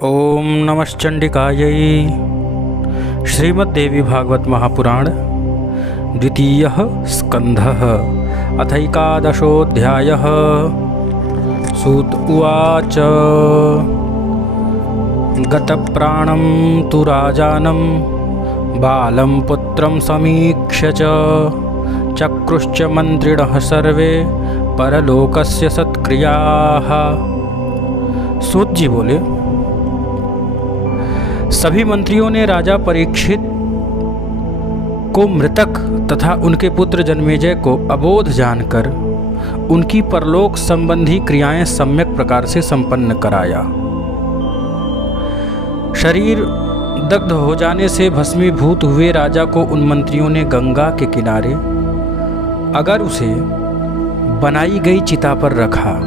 ओम नमश्चंडिकायै। श्रीमद्देवी भागवत महापुराण द्वितीयः स्कन्धः अथैकादशोऽध्यायः। सूत उवाच गतप्राणं तु राजानं बालं पुत्रं समीक्ष्य च चक्रुश्च मन्त्रिणः सर्वे परलोकस्य सत्क्रियाः। सूत जी बोले, सभी मंत्रियों ने राजा परीक्षित को मृतक तथा उनके पुत्र जन्मेजय को अबोध जानकर उनकी परलोक संबंधी क्रियाएं सम्यक प्रकार से संपन्न कराया। शरीर दग्ध हो जाने से भस्मीभूत हुए राजा को उन मंत्रियों ने गंगा के किनारे अगर उसे बनाई गई चिता पर रखा।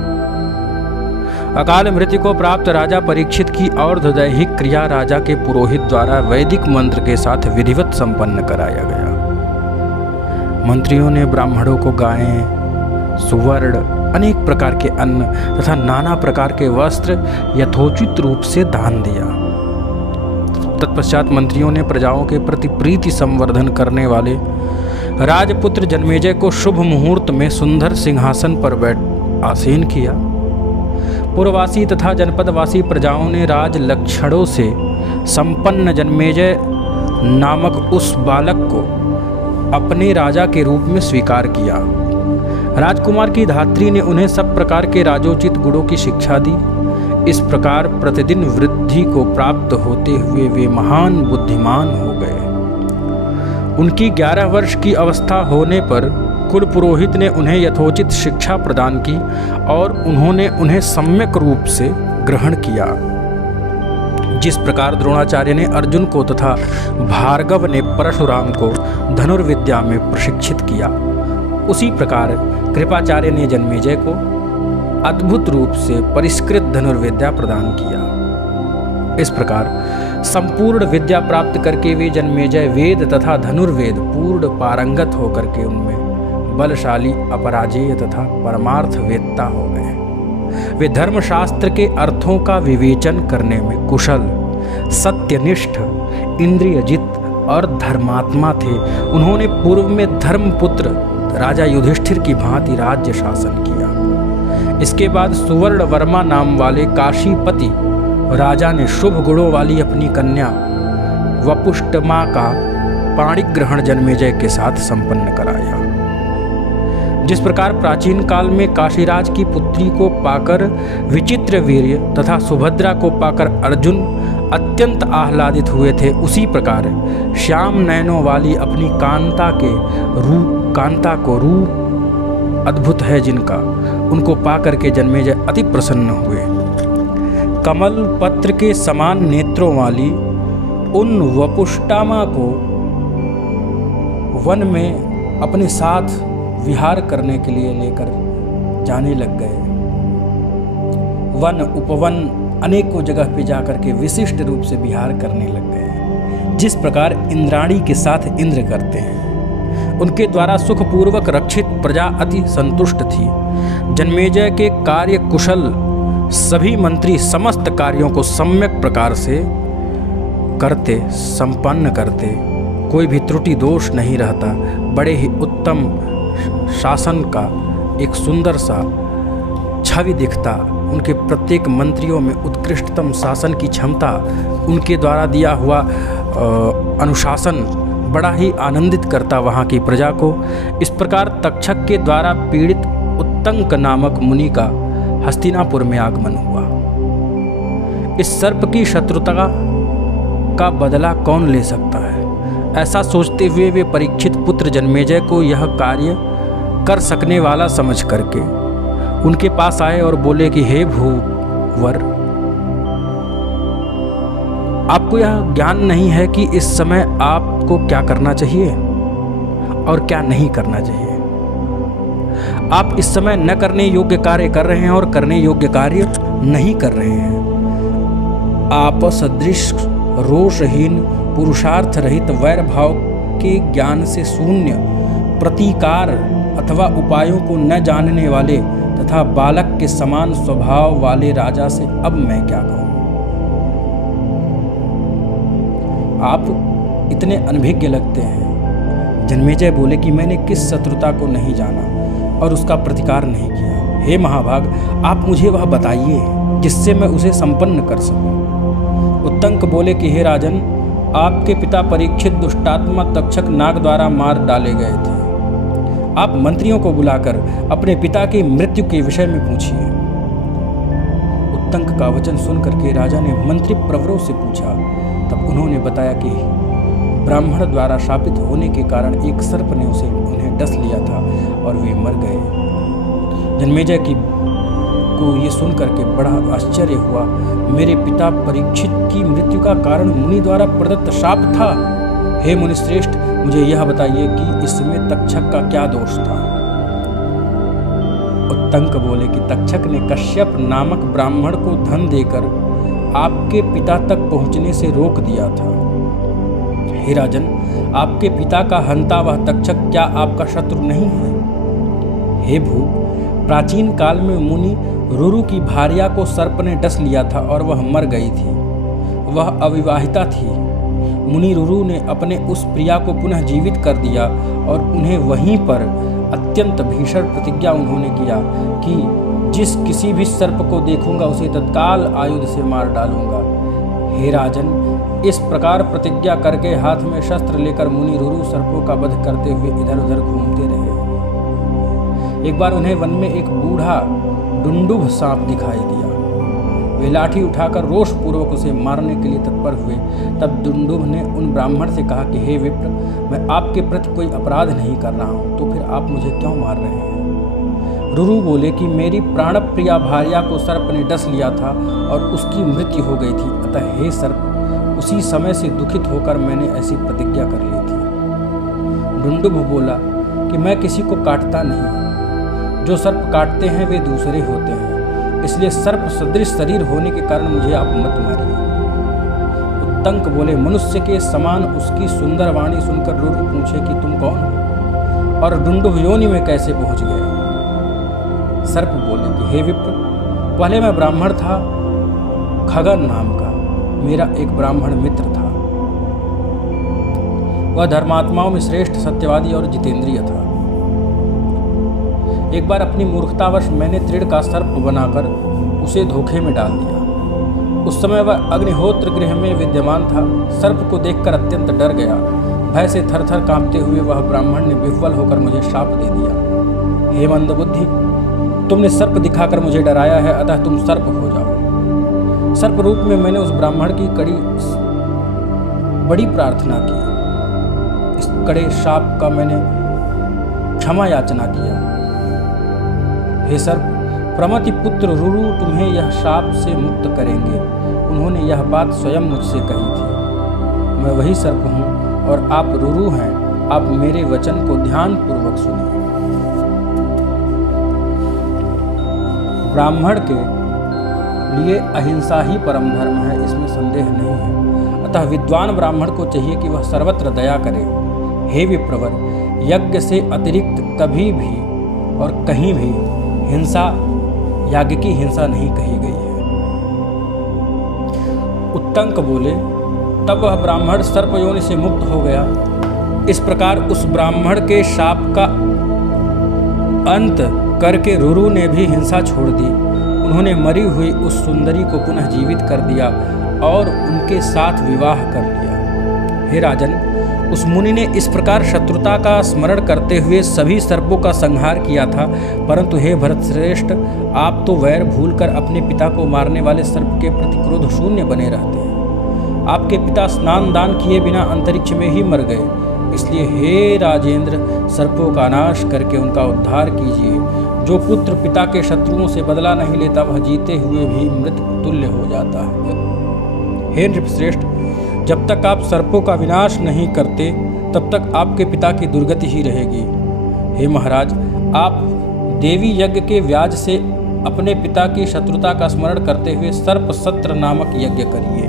अकाल मृत्यु को प्राप्त राजा परीक्षित की और्ध्वदैहिक क्रिया राजा के पुरोहित द्वारा वैदिक मंत्र के साथ विधिवत संपन्न कराया गया। मंत्रियों ने ब्राह्मणों को गायें, सुवर्ण, अनेक प्रकार के अन्न तथा नाना प्रकार के वस्त्र यथोचित रूप से दान दिया। तत्पश्चात मंत्रियों ने प्रजाओं के प्रति प्रीति संवर्धन करने वाले राजपुत्र जन्मेजय को शुभ मुहूर्त में सुंदर सिंहासन पर आसीन किया। पूर्ववासी तथा जनपदवासी प्रजाओं ने राज लक्षणों से संपन्न जन्मेजय नामक उस बालक को अपने राजा के रूप में स्वीकार किया। राजकुमार की धात्री ने उन्हें सब प्रकार के राजोचित गुणों की शिक्षा दी। इस प्रकार प्रतिदिन वृद्धि को प्राप्त होते हुए वे महान बुद्धिमान हो गए। उनकी 11 वर्ष की अवस्था होने पर कुल पुरोहित ने उन्हें यथोचित शिक्षा प्रदान की और उन्होंने उन्हें सम्यक रूप से ग्रहण किया। जिस प्रकार द्रोणाचार्य ने अर्जुन को तथा भार्गव ने परशुराम को धनुर्विद्या में प्रशिक्षित किया, उसी प्रकार कृपाचार्य ने जन्मेजय को अद्भुत रूप से परिष्कृत धनुर्विद्या प्रदान किया। इस प्रकार संपूर्ण विद्या प्राप्त करके वे जन्मेजय वेद तथा धनुर्वेद पूर्ण पारंगत होकर के उनमें बलशाली, अपराजेय तथा परमार्थ वेत्ता हो गए। वे धर्मशास्त्र के अर्थों का विवेचन करने में कुशल, सत्यनिष्ठ, इंद्रियजित और धर्मात्मा थे। उन्होंने पूर्व में धर्मपुत्र राजा युधिष्ठिर की भांति राज्य शासन किया। इसके बाद सुवर्ण वर्मा नाम वाले काशीपति राजा ने शुभ गुणों वाली अपनी कन्या वपुष्टमा का पाणिग्रहण जन्मेजय के साथ संपन्न कराया। जिस प्रकार प्राचीन काल में काशीराज की पुत्री को पाकर विचित्र वीर्य तथा सुभद्रा को पाकर अर्जुन अत्यंत आह्लादित हुए थे, उसी प्रकार श्याम नयनों वाली अपनी कांता को रूप अद्भुत है जिनका, उनको पाकर के जन्मेजय अति प्रसन्न हुए। कमल पत्र के समान नेत्रों वाली उन वपुष्टामा को वन में अपने साथ विहार करने के लिए लेकर जाने लग गए। वन उपवन अनेकों जगह पे जाकर के विशिष्ट रूप से विहार करने लग गए। जिस प्रकार इंद्राणी के साथ इंद्र करते हैं, उनके द्वारा सुखपूर्वक रक्षित प्रजा अति संतुष्ट थी। जन्मेजय के कार्य कुशल सभी मंत्री समस्त कार्यों को सम्यक प्रकार से करते, संपन्न करते, कोई भी त्रुटि दोष नहीं रहता। बड़े ही उत्तम शासन का एक सुंदर सा छवि दिखता। उनके प्रत्येक मंत्रियों में उत्कृष्टतम शासन की क्षमता, उनके द्वारा दिया हुआ अनुशासन बड़ा ही आनंदित करता वहाँ की प्रजा को। इस प्रकार तक्षक के द्वारा पीड़ित उत्तंक नामक मुनि का हस्तिनापुर में आगमन हुआ। इस सर्प की शत्रुता का बदला कौन ले सकता है, ऐसा सोचते हुए वे परीक्षित पुत्र जन्मेजय को यह कार्य कर सकने वाला समझ करके उनके पास आए और बोले कि हे भूवर, आपको यह ज्ञान नहीं है कि इस समय आपको क्या करना चाहिए और क्या नहीं करना चाहिए। आप इस समय न करने योग्य कार्य कर रहे हैं और करने योग्य कार्य नहीं कर रहे हैं। आप सदृश रोषहीन, पुरुषार्थ रहित, वैर भाव के ज्ञान से शून्य, प्रतिकार अथवा उपायों को न जानने वाले तथा बालक के समान स्वभाव वाले राजा से अब मैं क्या कहूँ। आप इतने अनभिज्ञ लगते हैं। जन्मेजय बोले कि मैंने किस शत्रुता को नहीं जाना और उसका प्रतिकार नहीं किया। हे महाभाग, आप मुझे वह बताइए जिससे मैं उसे संपन्न कर सकूं। उत्तंक बोले कि हे राजन, आपके पिता परीक्षित दुष्टात्मा तक्षक नाग द्वारा मार डाले गए थे। आप मंत्रियों को बुलाकर अपने पिता की मृत्यु के विषय में पूछिए। उत्तंक का वचन सुनकर के राजा ने मंत्री प्रवरों से पूछा। तब उन्होंने बताया कि ब्राह्मण द्वारा शापित होने के कारण एक सर्प ने उन्हें डस लिया था और वे मर गए। जन्मेजय को ये सुनकर के बड़ा आश्चर्य हुआ। मेरे पिता परीक्षित की मृत्यु का कारण मुनि द्वारा प्रदत्त शाप था। हे मुनिश्रेष्ठ, मुझे यह बताइए कि इसमें तक्षक का क्या दोष था। उत्तंक बोले कि तक्षक ने कश्यप नामक ब्राह्मण को धन देकर आपके पिता तक पहुंचने से रोक दिया था। हे राजन, आपके पिता का हंता वह तक्षक क्या आपका शत्रु नहीं है? हे भूप, प्राचीन काल में मुनि रुरु की भार्या को सर्प ने डस लिया था और वह मर गई थी। वह अविवाहिता थी। मुनि रुरु ने अपने उस प्रिया को पुनः जीवित कर दिया और उन्हें वहीं पर अत्यंत भीषण प्रतिज्ञा उन्होंने किया कि जिस किसी भी सर्प को देखूंगा उसे तत्काल आयुध से मार डालूंगा। हे राजन, इस प्रकार प्रतिज्ञा करके हाथ में शस्त्र लेकर मुनि रुरु सर्पों का वध करते हुए इधर उधर घूमते रहे। एक बार उन्हें वन में एक बूढ़ा डुंडुभ सांप दिखाई दिया। वे लाठी उठाकर रोष पूर्वक उसे मारने के लिए तत्पर हुए। तब डुंडुभ ने उन ब्राह्मण से कहा कि हे विप्र, मैं आपके प्रति कोई अपराध नहीं कर रहा हूँ, तो फिर आप मुझे क्यों मार रहे हैं? रुरु बोले कि मेरी प्राणप्रिया भार्या को सर्प ने डस लिया था और उसकी मृत्यु हो गई थी। अतः हे सर्प, उसी समय से दुखित होकर मैंने ऐसी प्रतिज्ञा कर ली थी। डुंडुभ बोला कि मैं किसी को काटता नहीं, जो सर्प काटते हैं वे दूसरे होते हैं, इसलिए सर्प सदृश शरीर होने के कारण मुझे आप मत मारिए। उत्तंक बोले, मनुष्य के समान उसकी सुंदर वाणी सुनकर रुरु पूछे कि तुम कौन हो और डुंडुभ योनि में कैसे पहुंच गए? सर्प बोले कि हे विप्र, पहले मैं ब्राह्मण था, खगन नाम का मेरा एक ब्राह्मण मित्र था। वह धर्मात्माओं में श्रेष्ठ, सत्यवादी और जितेंद्रिय था। एक बार अपनी मूर्खतावश मैंने तृण का सर्प बनाकर उसे धोखे में डाल दिया। उस समय वह अग्निहोत्र गृह में विद्यमान था। सर्प को देखकर अत्यंत डर गया। भय से थरथर कांपते हुए वह ब्राह्मण ने विह्वल होकर मुझे शाप दे दिया। हे मंदबुद्धि, तुमने सर्प दिखाकर मुझे डराया है, अतः तुम सर्प हो जाओ। सर्प रूप में मैंने उस ब्राह्मण की बड़ी प्रार्थना की। इस कड़े शाप का मैंने क्षमा याचना किया। हे सर्प, प्रमति पुत्र रुरु तुम्हें यह शाप से मुक्त करेंगे। उन्होंने यह बात स्वयं मुझसे कही थी। मैं वही सर्प हूँ और आप रुरु हैं। आप मेरे वचन को ध्यानपूर्वक सुनिए। ब्राह्मण के लिए अहिंसा ही परम धर्म है, इसमें संदेह नहीं है। अतः विद्वान ब्राह्मण को चाहिए कि वह सर्वत्र दया करे। हे विप्रवर, यज्ञ से अतिरिक्त कभी भी और कहीं भी हिंसा, याज्ञ की हिंसा नहीं कही गई है। उत्तंक बोले, तब वह ब्राह्मण सर्प योनि से मुक्त हो गया। इस प्रकार उस ब्राह्मण के शाप का अंत करके रुरु ने भी हिंसा छोड़ दी। उन्होंने मरी हुई उस सुंदरी को पुनः जीवित कर दिया और उनके साथ विवाह कर लिया। हे राजन, उस मुनि ने इस प्रकार शत्रुता का स्मरण करते हुए सभी सर्पों का संहार किया था। परंतु हे भरतश्रेष्ठ, आप तो वैर भूलकर अपने पिता को मारने वाले सर्प के प्रति क्रोध शून्य बने रहते हैं। आपके पिता स्नान दान किए बिना अंतरिक्ष में ही मर गए। इसलिए हे राजेंद्र, सर्पों का नाश करके उनका उद्धार कीजिए। जो पुत्र पिता के शत्रुओं से बदला नहीं लेता, वह जीते हुए भी मृत तुल्य हो जाता है। हे नृपश्रेष्ठ, जब तक आप सर्पों का विनाश नहीं करते, तब तक आपके पिता की दुर्गति ही रहेगी। हे महाराज, आप देवी यज्ञ के व्याज से अपने पिता की शत्रुता का स्मरण करते हुए सर्प सत्र नामक यज्ञ करिए।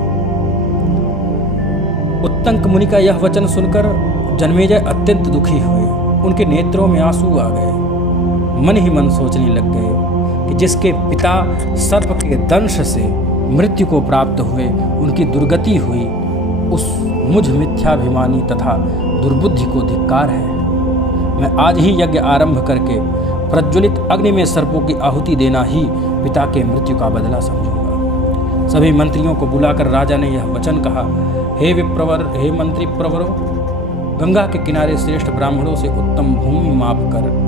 उत्तंक मुनि का यह वचन सुनकर जन्मेजय अत्यंत दुखी हुए। उनके नेत्रों में आंसू आ गए। मन ही मन सोचने लग गए कि जिसके पिता सर्प के दंश से मृत्यु को प्राप्त हुए, उनकी दुर्गति हुई, उस मुझ मिथ्याभिमानी तथा दुर्बुद्धि को धिक्कार है। मैं आज ही यज्ञ आरंभ करके प्रज्वलित अग्नि में सर्पों की आहुति देना ही पिता के मृत्यु का बदला समझूंगा। सभी मंत्रियों को बुलाकर राजा ने यह वचन कहा, हे विप्रवर, हे मंत्री प्रवरों, गंगा के किनारे श्रेष्ठ ब्राह्मणों से उत्तम भूमि माप कर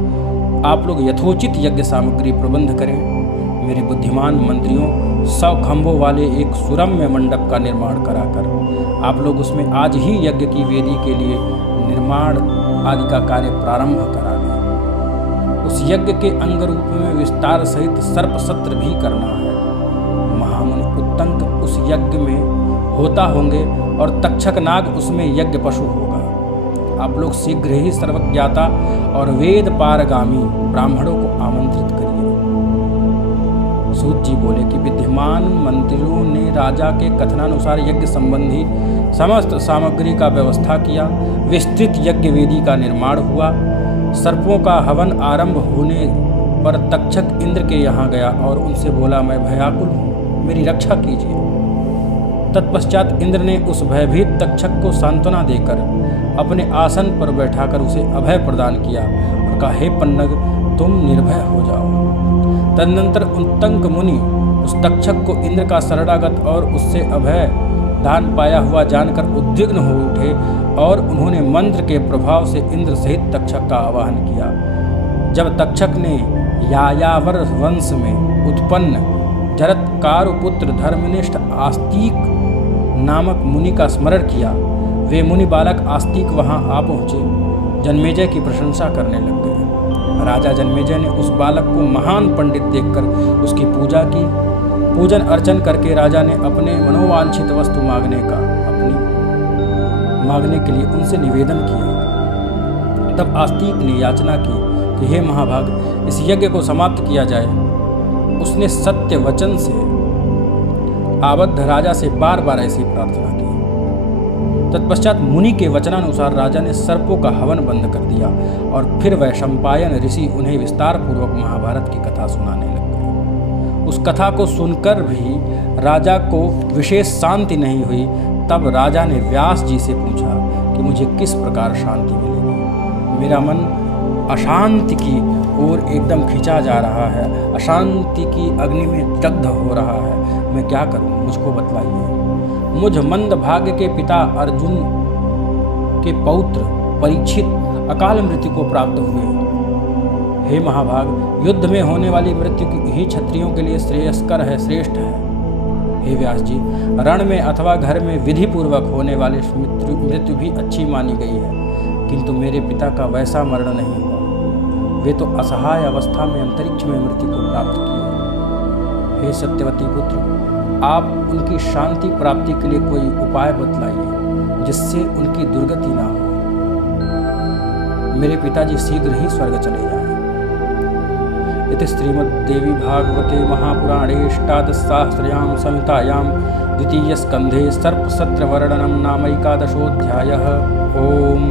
आप लोग यथोचित यज्ञ सामग्री प्रबंध करें। मेरे बुद्धिमान मंत्रियों 100 खंभों वाले एक सुरम्य मंडप का निर्माण कराकर आप लोग उसमें आज ही यज्ञ की वेदी के लिए निर्माण आदि का कार्य प्रारंभ करा दें। उस यज्ञ के अंग रूप में विस्तार सहित सर्प सत्र भी करना है। महामुनि उत्तंक उस यज्ञ में होता होंगे और तक्षक नाग उसमें यज्ञ पशु होगा। आप लोग शीघ्र ही सर्वज्ञाता और वेद पारगामी ब्राह्मणों को आमंत्रित करिए। सूत जी बोले कि विद्यमान मंत्रियों ने राजा के कथनानुसार यज्ञ संबंधी समस्त सामग्री का व्यवस्था किया। विस्तृत यज्ञ वेदी का निर्माण हुआ। सर्पों का हवन आरंभ होने पर तक्षक इंद्र के यहाँ गया और उनसे बोला, मैं भयाकुल हूँ, मेरी रक्षा कीजिए। तत्पश्चात इंद्र ने उस भयभीत तक्षक को सांत्वना देकर अपने आसन पर बैठाकर उसे अभय प्रदान किया और कहा, हे पन्नग, तुम निर्भय हो जाओ। तदनंतर उत्तंक मुनि उस तक्षक को इंद्र का शरणागत और उससे अभय दान पाया हुआ जानकर उद्विग्न हो उठे और उन्होंने मंत्र के प्रभाव से इंद्र सहित तक्षक का आवाहन किया। जब तक्षक ने यायावर वंश में उत्पन्न जरत्कारु पुत्र धर्मनिष्ठ आस्तिक नामक मुनि का स्मरण किया, वे मुनि बालक आस्तिक वहां आ पहुँचे। जन्मेजय की प्रशंसा करने लग गए। राजा जन्मेजय ने उस बालक को महान पंडित देखकर उसकी पूजा की। पूजन अर्चन करके राजा ने अपने मनोवांछित वस्तु मांगने के लिए उनसे निवेदन किया। तब आस्तिक ने याचना की कि हे महाभाग, इस यज्ञ को समाप्त किया जाए। उसने सत्य वचन से आबद्ध राजा से बार बार ऐसी प्रार्थना की। तत्पश्चात मुनि के वचनानुसार राजा ने सर्पों का हवन बंद कर दिया और फिर वैशंपायन ऋषि उन्हें विस्तार पूर्वक महाभारत की कथा सुनाने लग गए। उस कथा को सुनकर भी राजा को विशेष शांति नहीं हुई। तब राजा ने व्यास जी से पूछा कि मुझे किस प्रकार शांति मिलेगी। मेरा मन अशांति की ओर एकदम खिंचा जा रहा है, अशांति की अग्नि में दग्ध हो रहा है। मैं क्या करूं, मुझको बतलाइए। मुझ मंद भाग्य के पिता अर्जुन के पौत्र परीक्षित अकाल मृत्यु को प्राप्त हुए। हे महाभाग, युद्ध में होने वाली मृत्यु ही क्षत्रियों के लिए श्रेयस्कर है, श्रेष्ठ है। हे व्यास जी, रण में अथवा घर में विधि पूर्वक होने वाली मृत्यु भी अच्छी मानी गई है, किंतु मेरे पिता का वैसा मरण नहीं हुआ। वे तो असहाय अवस्था में अंतरिक्ष में मृत्यु को प्राप्त किए। हे सत्यवती पुत्र, आप उनकी शांति प्राप्ति के लिए कोई उपाय बतलाइए जिससे उनकी दुर्गति ना हो। मेरे पिताजी शीघ्र ही स्वर्ग चले जाएं। इति श्रीमद्देवी भागवते महापुराणे अष्टादशसहस्रयां संहितायां द्वितीय स्कंधे सर्पसत्र वर्णनम नाम 11 ओम।